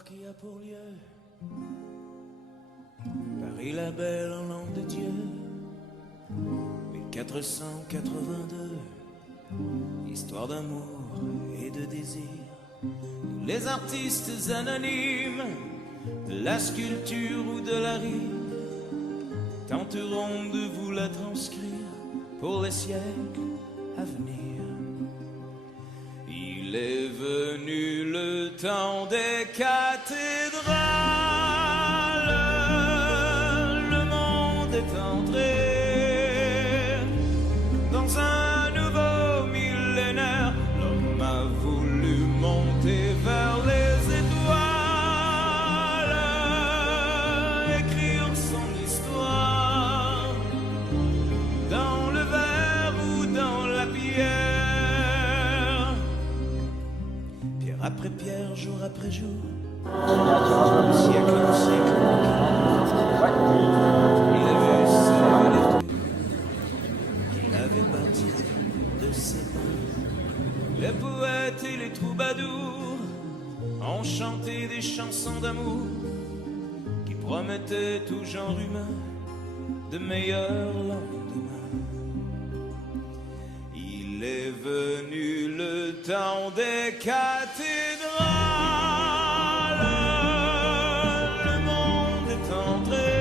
l'histoire qui a pour lieu Paris la belle en langue de Dieu, 1482, histoire d'amour et de désir. Nous les artistes anonymes de la sculpture ou de la rime tenterons de vous la transcrire pour les siècles à venir. Il est venu le temps des cathédrales, le monde est entré dans un nouveau millénaire. L'homme a voulu monter vers les étoiles, écrire son histoire dans le verre ou dans la pierre. Pierre après pierre, jour après jour, siècle en siècle, il a vu s'élever les tours qu'il avait bâties de ses mains. Les poètes et les troubadours ont chanté des chansons d'amour qui promettaient tout genre humain de meilleurs lendemains. Il est venu le temps des cathédrales, le monde est entré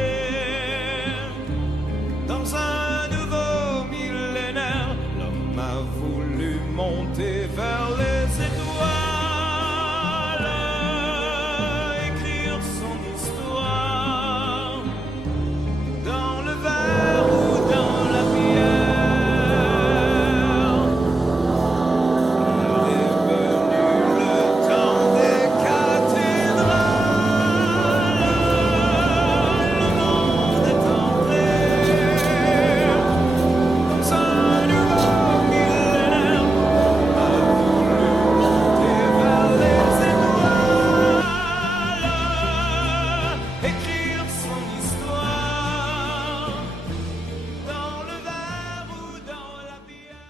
dans un nouveau millénaire. L'homme a voulu monter vers les étoiles, écrire son histoire dans le verre ou dans la pierre. Il est venu le temps des cathédrales, le monde est entré dans un nouveau millénaire. A voulu monter vers les étoiles, écrire son histoire dans le verre ou dans la bière.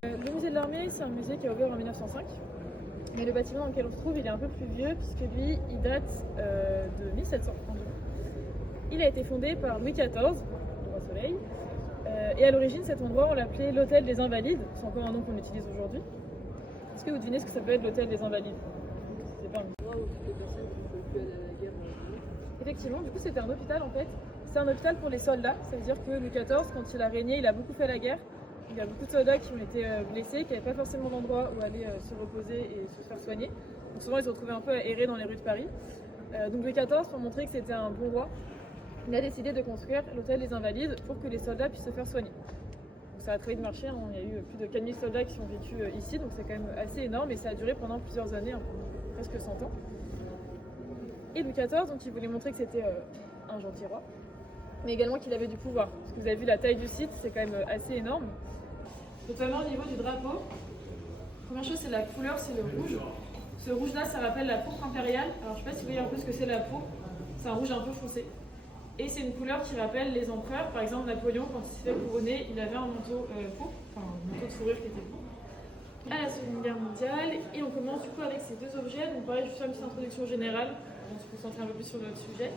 Le musée de l'armée, c'est un musée qui a ouvert en 1905. Mais le bâtiment dans lequel on se trouve, il est un peu plus vieux, puisque lui, il date de 1700 environ. Il a été fondé par Louis XIV, le roi Soleil. Et à l'origine, cet endroit, on l'appelait l'hôtel des Invalides. C'est encore un nom qu'on utilise aujourd'hui. Est-ce que vous devinez ce que ça peut être l'hôtel des Invalides? C'est pas un Où toutes les personnes qui ne peuvent plus aller à la guerre. Effectivement, du coup, c'était un hôpital en fait. C'est un hôpital pour les soldats. Ça veut dire que Louis XIV, quand il a régné, il a beaucoup fait la guerre. Il y a beaucoup de soldats qui ont été blessés, qui n'avaient pas forcément d'endroit où aller se reposer et se faire soigner. Donc souvent, ils se retrouvaient un peu à errer dans les rues de Paris. Donc Louis XIV, pour montrer que c'était un bon roi, il a décidé de construire l'hôtel des Invalides pour que les soldats puissent se faire soigner. Donc ça a très vite marché, hein. Il y a eu plus de 4000 soldats qui ont vécu ici, donc c'est quand même assez énorme et ça a duré pendant plusieurs années, hein, presque 100 ans. Et Louis XIV, donc il voulait montrer que c'était un gentil roi, mais également qu'il avait du pouvoir. Parce que vous avez vu la taille du site, c'est quand même assez énorme. Notamment au niveau du drapeau, première chose c'est la couleur, c'est le rouge. Ce rouge là, ça rappelle la pourpre impériale. Alors je sais pas si vous voyez un peu ce que c'est la pourpre, c'est un rouge un peu foncé. Et c'est une couleur qui rappelle les empereurs. Par exemple Napoléon, quand il s'est fait couronner, il avait un manteau pourpre, enfin un manteau de fourrure qui était pourpre. À la Seconde Guerre mondiale, et on commence du coup avec ces deux objets. Donc pareil, je vais faire une petite introduction générale, on se concentrer un peu plus sur notre sujet.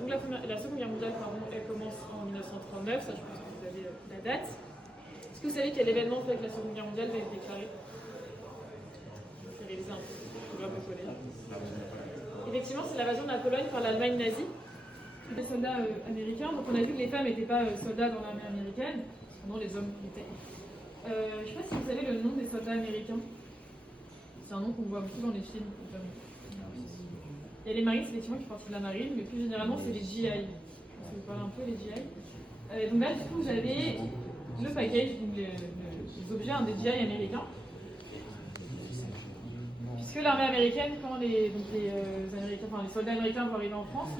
Donc la Seconde Guerre mondiale, elle commence en 1939, ça je pense que vous avez la date. Est-ce que vous savez quel événement fait que la Seconde Guerre mondiale va être déclarée? réalisé un programme au collège. Effectivement, c'est l'invasion de la Pologne par l'Allemagne nazie. Des soldats américains. Donc on a vu que les femmes n'étaient pas soldats dans l'armée américaine, non, les hommes étaient. Je ne sais pas si vous savez le nom des soldats américains. C'est un nom qu'on voit beaucoup dans les films. Il y a les Marines, effectivement, qui font partie de la marine, mais plus généralement, c'est les GI. Je vais vous parler un peu des GI. Donc là, du coup, j'avais le package, donc les objets des GI américains. Puisque l'armée américaine, quand les soldats américains vont arriver en France,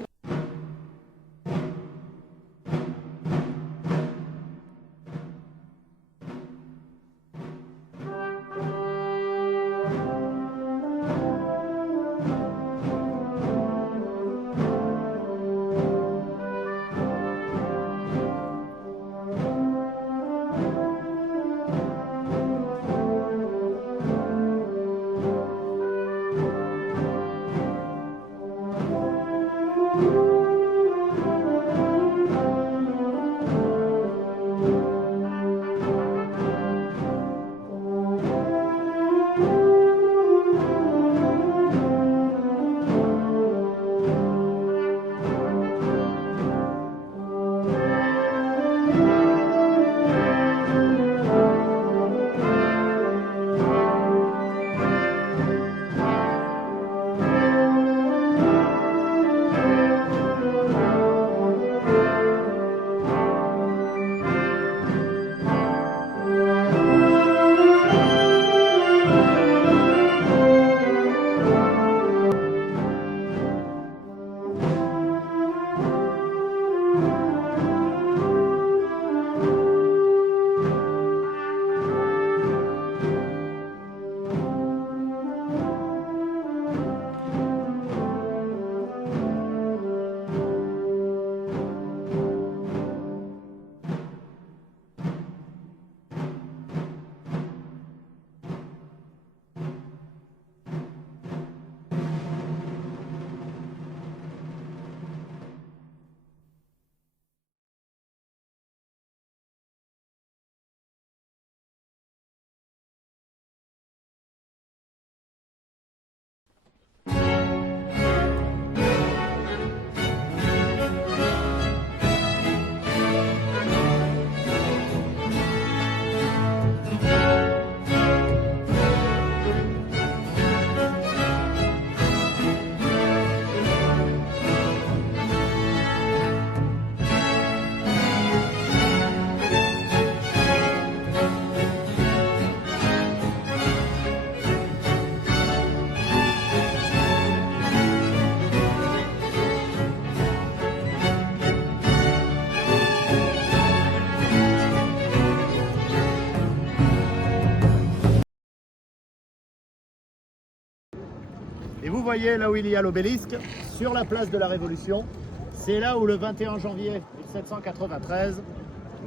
Et vous voyez là où il y a l'obélisque, sur la place de la Révolution, c'est là où le 21 janvier 1793,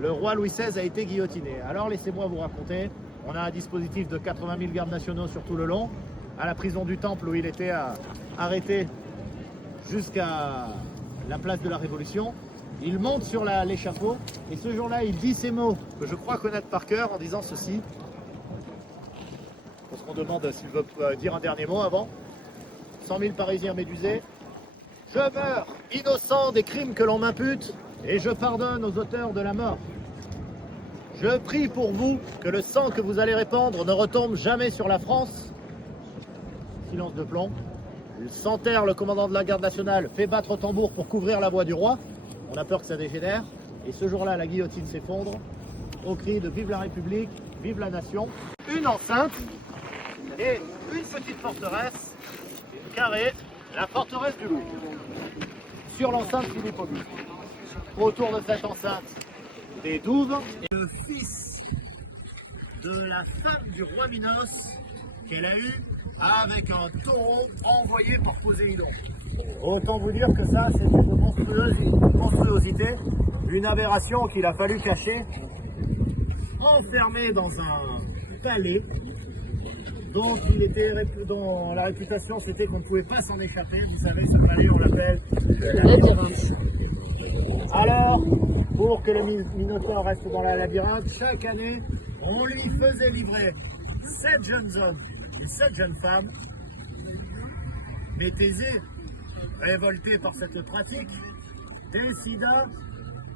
le roi Louis XVI a été guillotiné. Alors laissez-moi vous raconter, on a un dispositif de 80 000 gardes nationaux sur tout le long, à la prison du Temple où il était arrêté jusqu'à la place de la Révolution. Il monte sur l'échafaud et ce jour-là il dit ces mots que je crois connaître par cœur en disant ceci. Parce qu'on demande s'il veut dire un dernier mot avant. 100 000 Parisiens médusés. Je meurs innocent des crimes que l'on m'impute et je pardonne aux auteurs de la mort. Je prie pour vous que le sang que vous allez répandre ne retombe jamais sur la France. Silence de plomb. Santerre, le commandant de la garde nationale, fait battre au tambour pour couvrir la voix du roi. On a peur que ça dégénère. Et ce jour-là, la guillotine s'effondre au cri de vive la République, vive la nation. Une enceinte et une petite forteresse carrée, la forteresse du Loup. Sur l'enceinte Philippe Auguste. Autour de cette enceinte, des douves. Et le fils de la femme du roi Minos qu'elle a eu avec un taureau envoyé par Poséidon. Autant vous dire que ça, c'est une monstruosité, une aberration qu'il a fallu cacher, enfermé dans un palais dont la réputation c'était qu'on ne pouvait pas s'en échapper. Vous savez, ce palais, on l'appelle le labyrinthe. Alors, pour que le Minotaure reste dans la labyrinthe, chaque année, on lui faisait livrer 7 jeunes hommes Et cette jeune femme, métaisée, révoltée par cette pratique, décida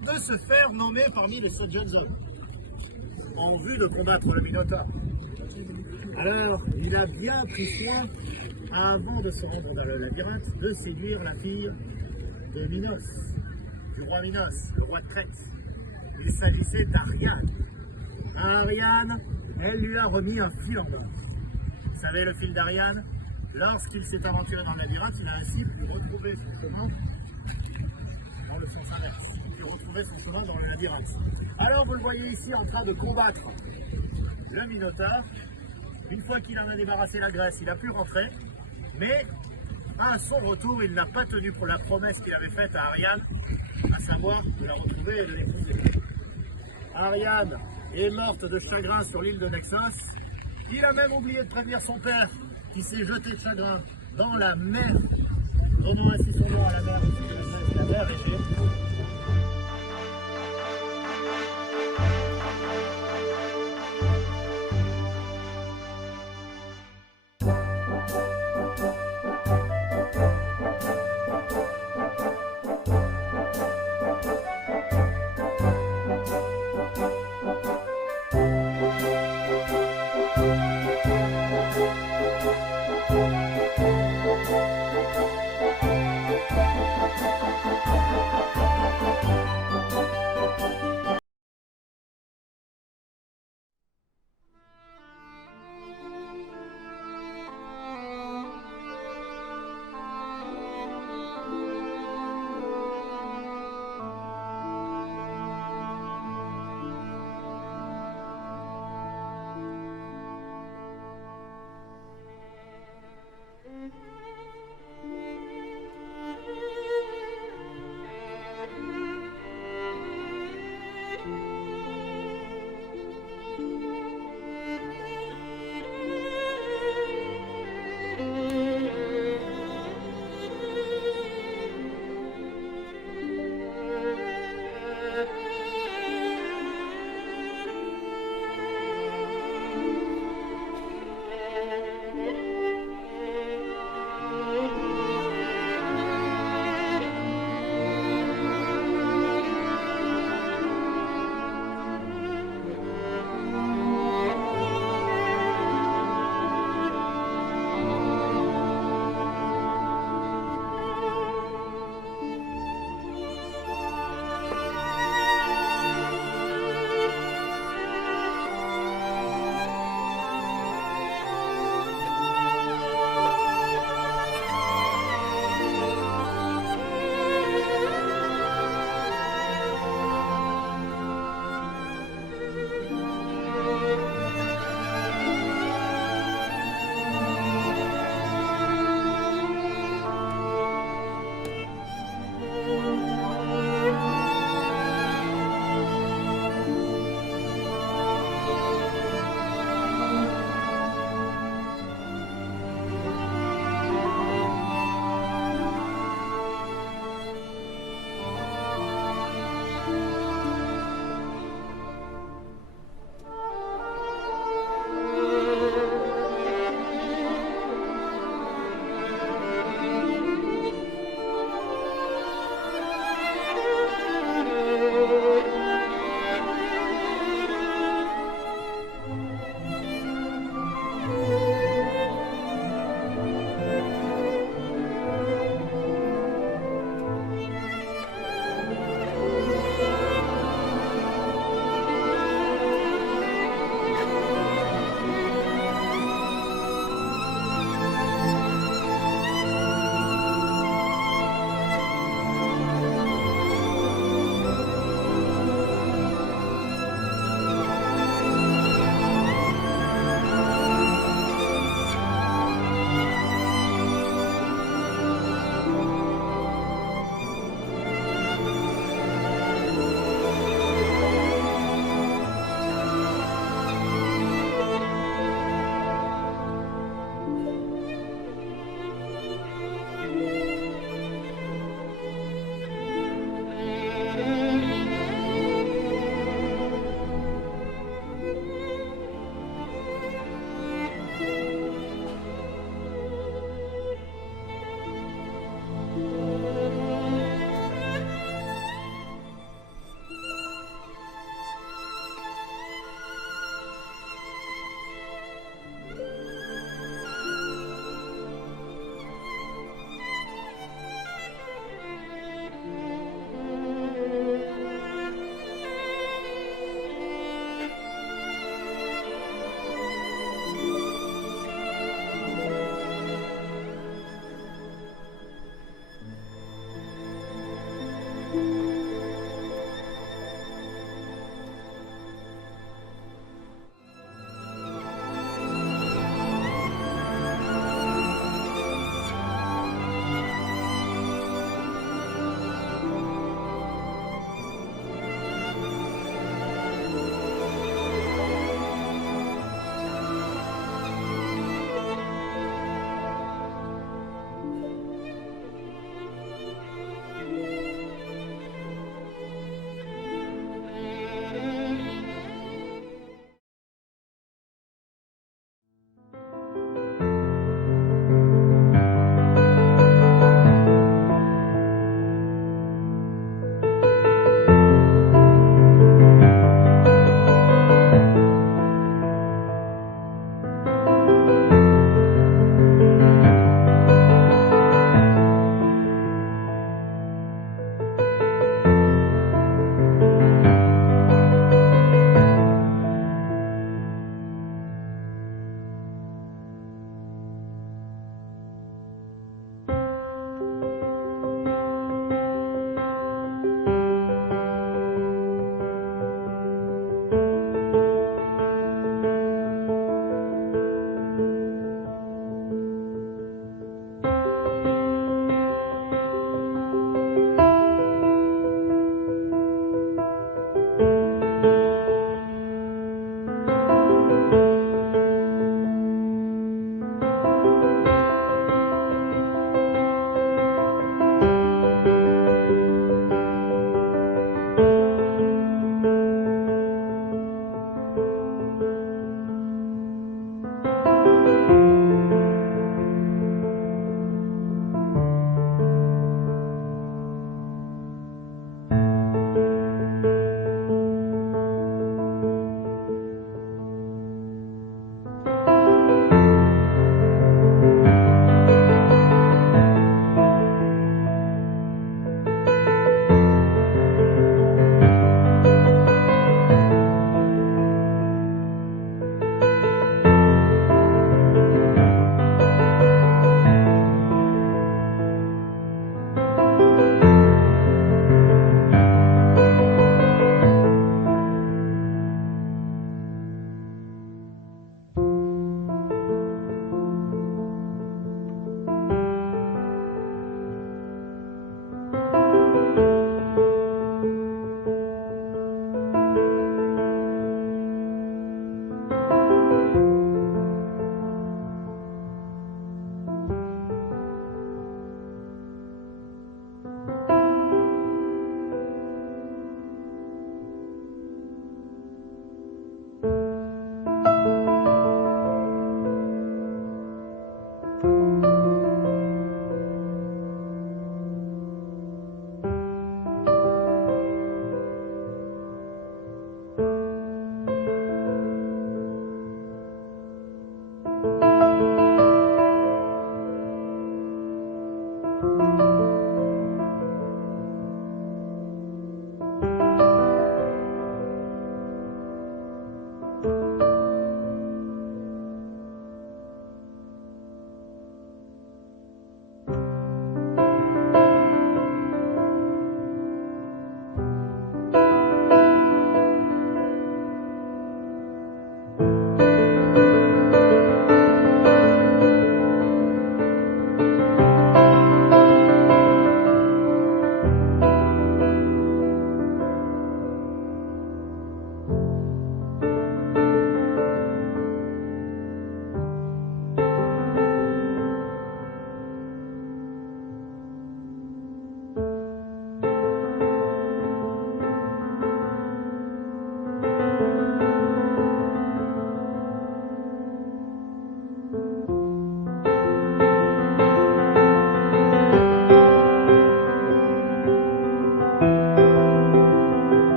de se faire nommer parmi les 7 jeunes hommes en vue de combattre le Minotaure. Alors, il a bien pris soin, avant de se rendre dans le labyrinthe, de séduire la fille de Minos, du roi Minos, le roi de Crète. Il s'agissait d'Ariane. Ariane, elle lui a remis un fil en or. Vous savez, le fil d'Ariane, lorsqu'il s'est aventuré dans le labyrinthe, il a ainsi pu retrouver son chemin dans le sens inverse. Il a pu retrouver son chemin dans le labyrinthe. Alors, vous le voyez ici en train de combattre le Minotaure. Une fois qu'il en a débarrassé la graisse, il a pu rentrer. Mais à son retour, il n'a pas tenu pour la promesse qu'il avait faite à Ariane, à savoir de la retrouver et de l'épouser. Ariane est morte de chagrin sur l'île de Naxos. Il a même oublié de prévenir son père, qui s'est jeté de chagrin dans la mer, donnant ainsi son nom à la mer, la mer Égée.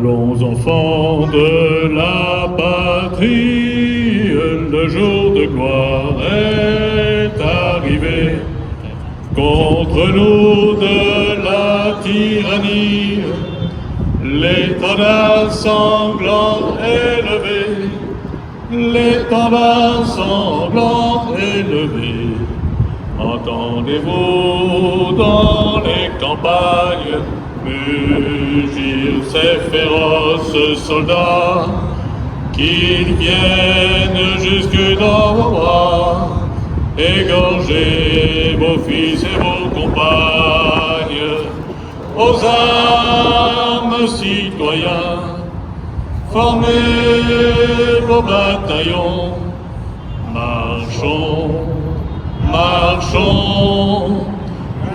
Allons enfants de la patrie, le jour de gloire est arrivé. Contre nous de la tyrannie, l'étendard sanglant élevé, l'étendard sanglant élevé. Entendez-vous dans les campagnes mugir ces féroces soldats, qu'ils viennent jusque dans vos bras, égorger vos fils et vos compagnes. Aux armes, citoyens, formez vos bataillons, marchons, marchons,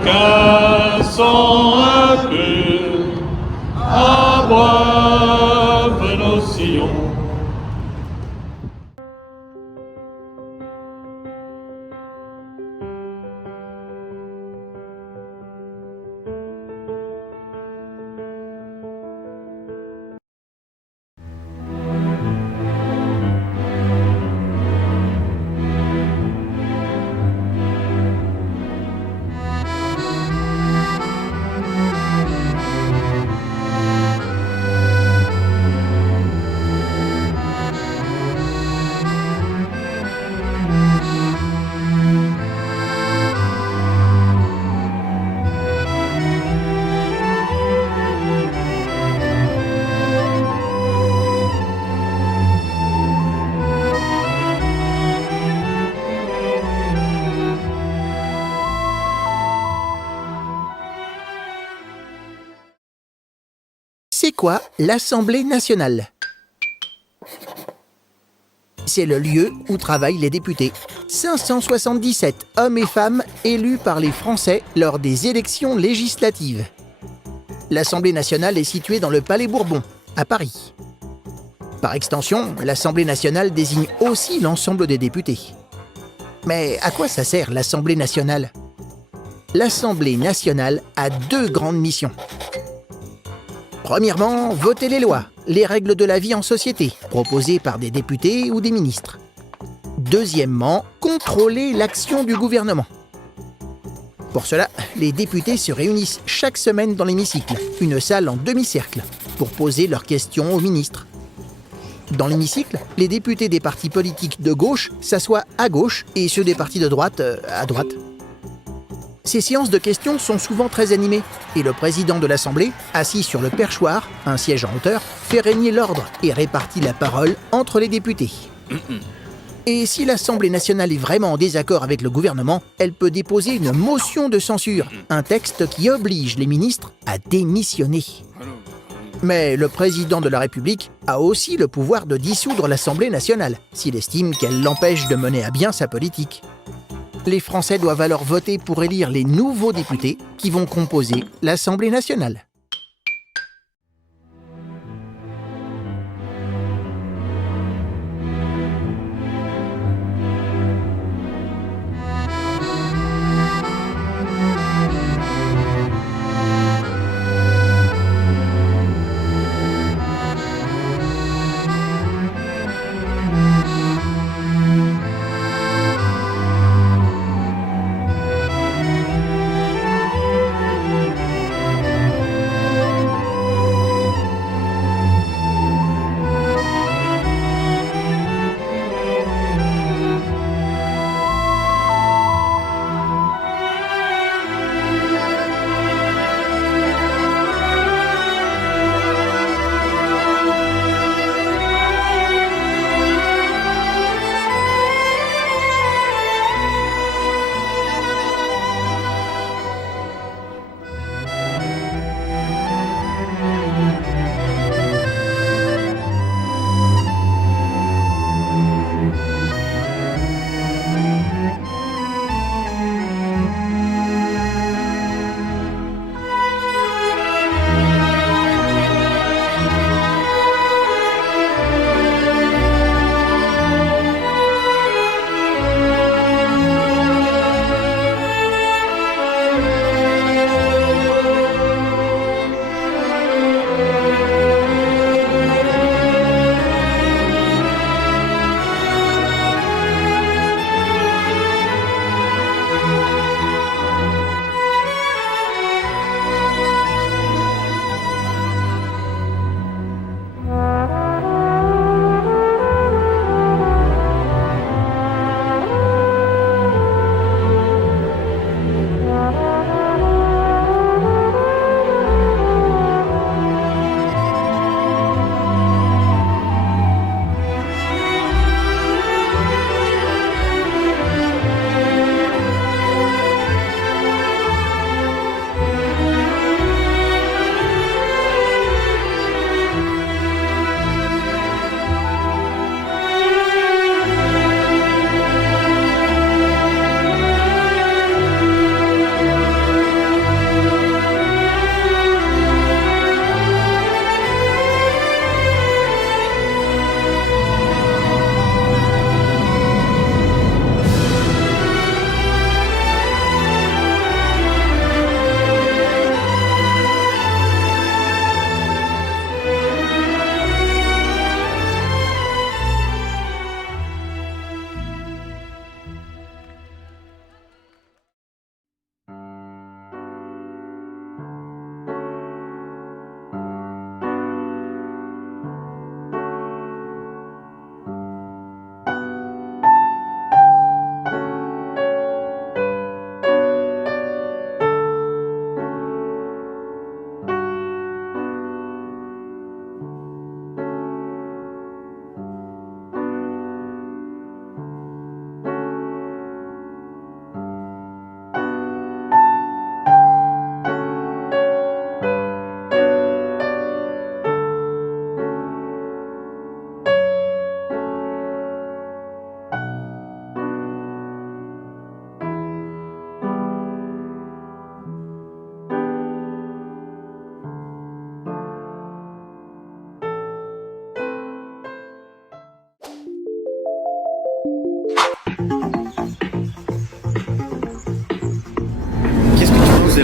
cassons un peu, aboivent nos sillons. C'est quoi l'Assemblée nationale? C'est le lieu où travaillent les députés. 577 hommes et femmes élus par les Français lors des élections législatives. L'Assemblée nationale est située dans le Palais Bourbon, à Paris. Par extension, l'Assemblée nationale désigne aussi l'ensemble des députés. Mais à quoi ça sert l'Assemblée nationale? L'Assemblée nationale a deux grandes missions. Premièrement, voter les lois, les règles de la vie en société, proposées par des députés ou des ministres. Deuxièmement, contrôler l'action du gouvernement. Pour cela, les députés se réunissent chaque semaine dans l'hémicycle, une salle en demi-cercle, pour poser leurs questions aux ministres. Dans l'hémicycle, les députés des partis politiques de gauche s'assoient à gauche et ceux des partis de droite à droite. Ces séances de questions sont souvent très animées et le président de l'Assemblée, assis sur le perchoir, un siège en hauteur, fait régner l'ordre et répartit la parole entre les députés. Et si l'Assemblée nationale est vraiment en désaccord avec le gouvernement, elle peut déposer une motion de censure, un texte qui oblige les ministres à démissionner. Mais le président de la République a aussi le pouvoir de dissoudre l'Assemblée nationale, s'il estime qu'elle l'empêche de mener à bien sa politique. Les Français doivent alors voter pour élire les nouveaux députés qui vont composer l'Assemblée nationale.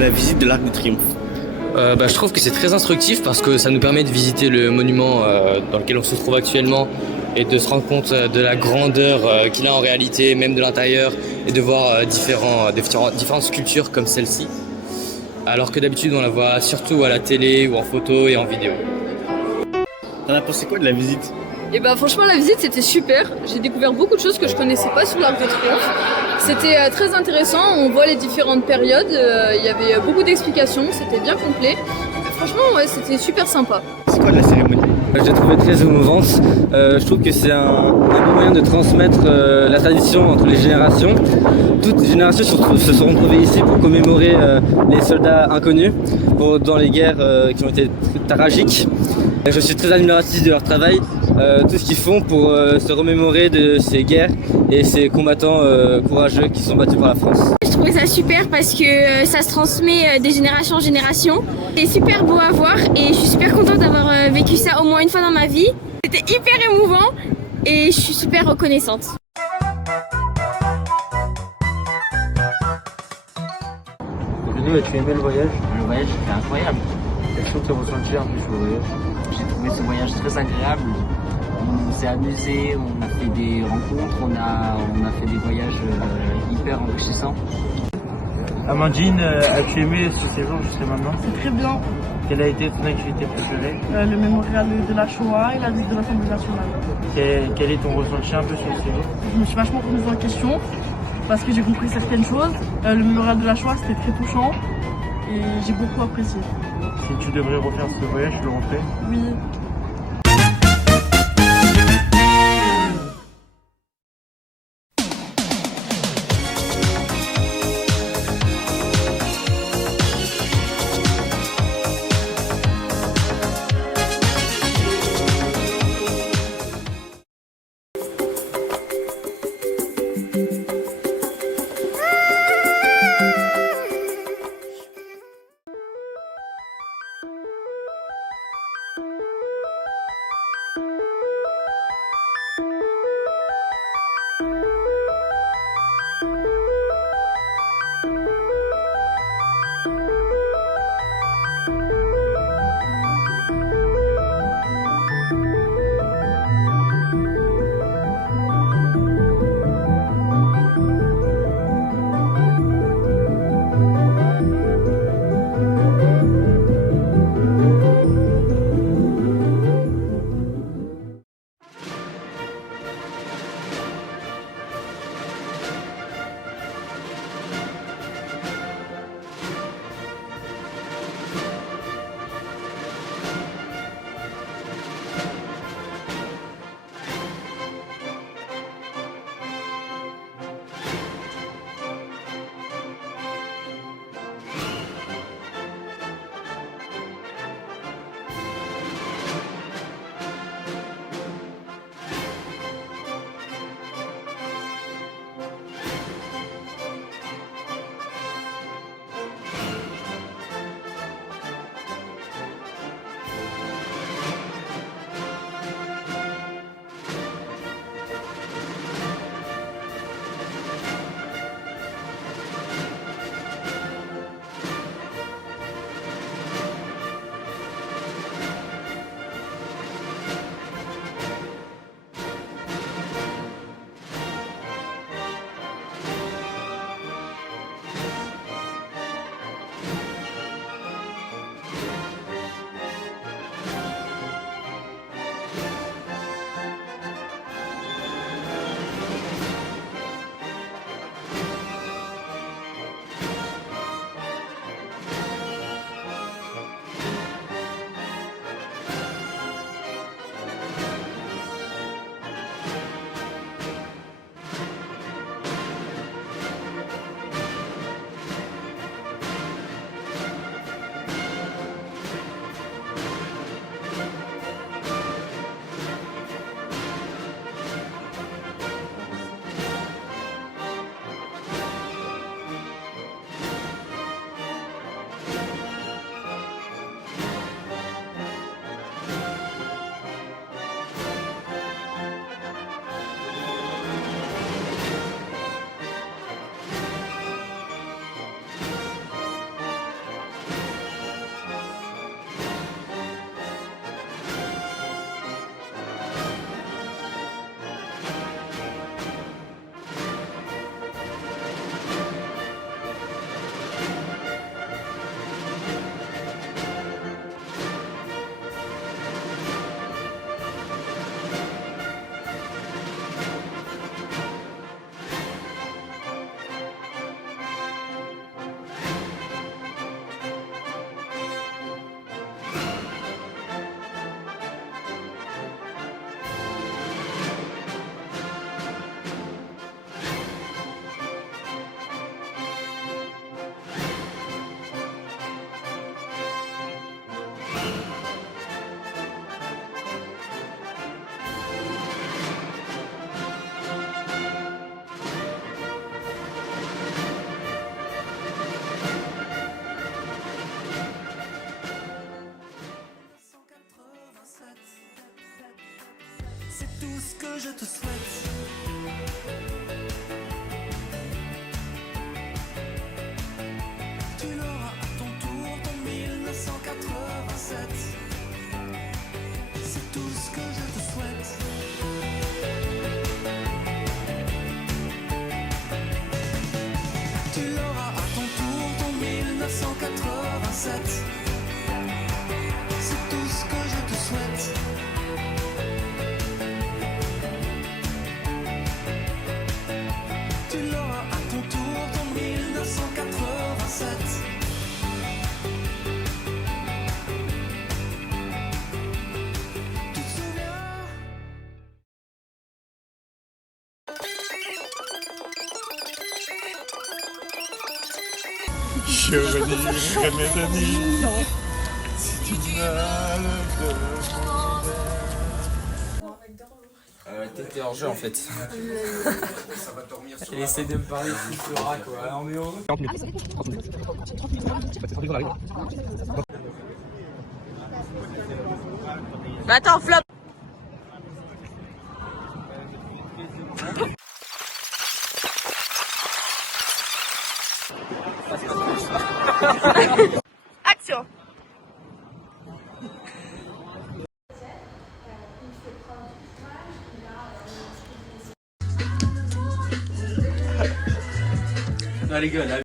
la visite de l'Arc de Triomphe? Je trouve que c'est très instructif parce que ça nous permet de visiter le monument dans lequel on se trouve actuellement et de se rendre compte de la grandeur qu'il a en réalité, même de l'intérieur, et de voir différentes sculptures comme celle-ci. Alors que d'habitude on la voit surtout à la télé ou en photo et en vidéo. T'en as pensé quoi de la visite? Et bah franchement la visite c'était super, j'ai découvert beaucoup de choses que je connaissais pas sur l'Arc de Triomphe. C'était très intéressant, on voit les différentes périodes, il y avait beaucoup d'explications, c'était bien complet. Franchement ouais, c'était super sympa. C'est quoi de la cérémonie? Je l'ai trouvée très émouvante, je trouve que c'est un bon moyen de transmettre la tradition entre les générations. Toutes les générations se sont retrouvées ici pour commémorer les soldats inconnus dans les guerres qui ont été tragiques. Je suis très admiratif de leur travail, tout ce qu'ils font pour se remémorer de ces guerres et ces combattants courageux qui sont battus par la France. Je trouvais ça super parce que ça se transmet des générations en génération. C'est super beau à voir et je suis super contente d'avoir vécu ça au moins une fois dans ma vie. C'était hyper émouvant et je suis super reconnaissante. Tu aimais le voyage? Le voyage était incroyable. Quelles choses tu as ressenti un peu sur le voyage? J'ai trouvé ce voyage très agréable. On s'est amusé, on a fait des rencontres, on a fait des voyages hyper enrichissants. Amandine, as-tu aimé ce séjour jusqu'à maintenant? C'est très bien. Quelle a été ton activité préférée? Le mémorial de la Shoah et la visite de l'Assemblée nationale. Quel est ton ressenti un peu sur ce séjour? Je me suis vachement remise en question parce que j'ai compris certaines choses. Le mémorial de la Shoah c'était très touchant et j'ai beaucoup apprécié. Si tu devrais refaire ce voyage, tu le referais? Oui. que je te souhaite. Tu l'auras à ton tour en 1987. C'est tout ce que je te souhaite. Tu l'auras à ton tour en 1987. C'est tout ce que je te souhaite. Tu l'auras à ton tour en 1987. Tu te souviens? Chevalier, mes amis, si tu m'as T'étais hors jeu en fait. Elle essaie de me parler de Flora quoi. Alors mais oh. Mais attends, flop. Action. Non les gars, là